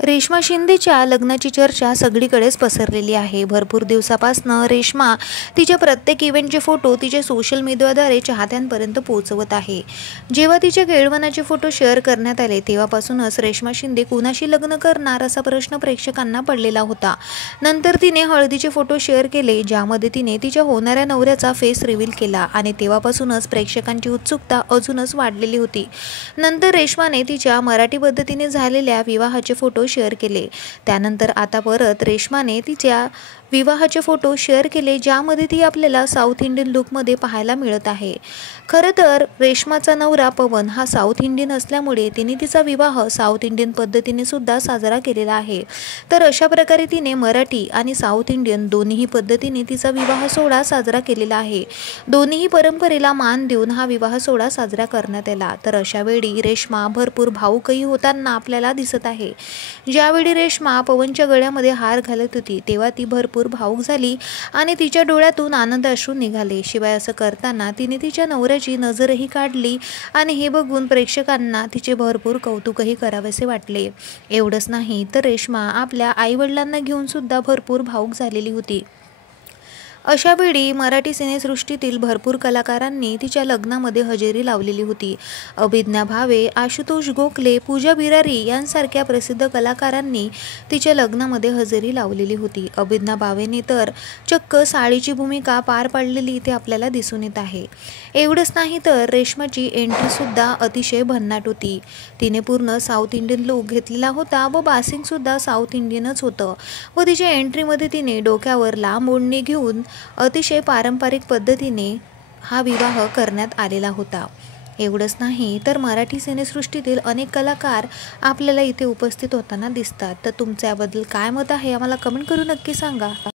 रेश्मा शिंदेच्या लग्नाची चर्चा सगळीकडेच पसरलेली आहे। भरपूर दिवसापासून रेश्मा तिच्या प्रत्येक इव्हेंटचे फोटो तिच्या सोशल मीडियाद्वारे चाहत्यांपर्यंत पोहोचवत आहे। जेव्हा तिच्या केळवणाचे फोटो शेअर करण्यात आले तेव्हापासूनच रेश्मा शिंदे कुणाशी लग्न करणार असा प्रश्न प्रेक्षकांना पडलेला होता। नंतर तिने हळदीचे फोटो शेअर केले, ज्यामध्ये तिने तिच्या होणाऱ्या नवऱ्याचा फेस रिव्हील केला आणि तेव्हापासूनच प्रेक्षकांची उत्सुकता अजूनच वाढलेली होती। नंतर रेश्माने तिच्या मराठी पद्धतीने झालेल्या विवाहाचे फोटो शेअर केले। त्यानंतर आता परत रेश्माने तिच्या विवाहाचे फोटो शेअर केले, ज्यामध्ये ती आपल्याला साऊथ इंडियन लुकमध्ये पाहायला मिळत आहे। खरं तर रेश्माचा नवरा पवन हा साऊथ इंडियन असल्यामुळे तिने तिचा विवाह साऊथ इंडियन पद्धतीने सुद्धा साजरा केलेला आहे। तर अशा प्रकारे तिने मराठी आणि साऊथ इंडियन दोन्ही पद्धतीने तिचा विवाह सोहळा साजरा केलेला आहे। दोन्ही परंपरेला मान देऊन हा विवाह सोहळा साजरा करण्यात आला। तर अशा वेळी रेश्मा भरपूर भावुकही होताना आपल्याला दिसत आहे। ज्यावेळी रेश्मा पवनच्या गळ्यामध्ये हार घालत होती तेव्हा ती भरपूर भावुक झाली आणि तिच्या डोळ्यातून आनंद अश्रू निघाले। शिवाय असं करताना तिने तिच्या नवऱ्याची नजरही काढली आणि हे बघून प्रेक्षकांना तिचे भरपूर कौतुकही करावेसे वाटले। एवढंच नाही तर रेश्मा आपल्या आईवडिलांना घेऊन सुद्धा भरपूर भावुक झालेली होती। अशा वेळी मराठी सिनेसृष्टीतील भरपूर कलाकारांनी तिच्या लग्नामध्ये हजेरी लावलेली होती। अभिज्ञा भावे, आशुतोष गोखले, पूजा बिरारी यांसारख्या प्रसिद्ध कलाकारांनी तिच्या लग्नामध्ये हजेरी लावलेली होती। अभिज्ञा भावेने तर चक्क साडीची भूमिका पार पाडलेली इथे आपल्याला दिसून येत आहे। एवढंच नाही तर रेश्माची एंट्री सुद्धा अतिशय भन्नाट होती। तिने पूर्ण साऊथ इंडियन लुक घेतलेला होता व बासिंग सुद्धा साऊथ इंडियनच होतं व तिच्या एंट्रीमध्ये तिने डोक्यावर लांब ओढणी घेऊन अतिशय पारंपरिक पद्धतीने हा विवाह करण्यात आलेला होता। एवढंच नाही तर मराठी सिनेसृष्टीतील अनेक कलाकार आपल्याला इथे उपस्थित होताना दिसतात। तर तुमचं याबद्दल काय मत आहे आम्हाला कमेंट करून नक्की सांगा।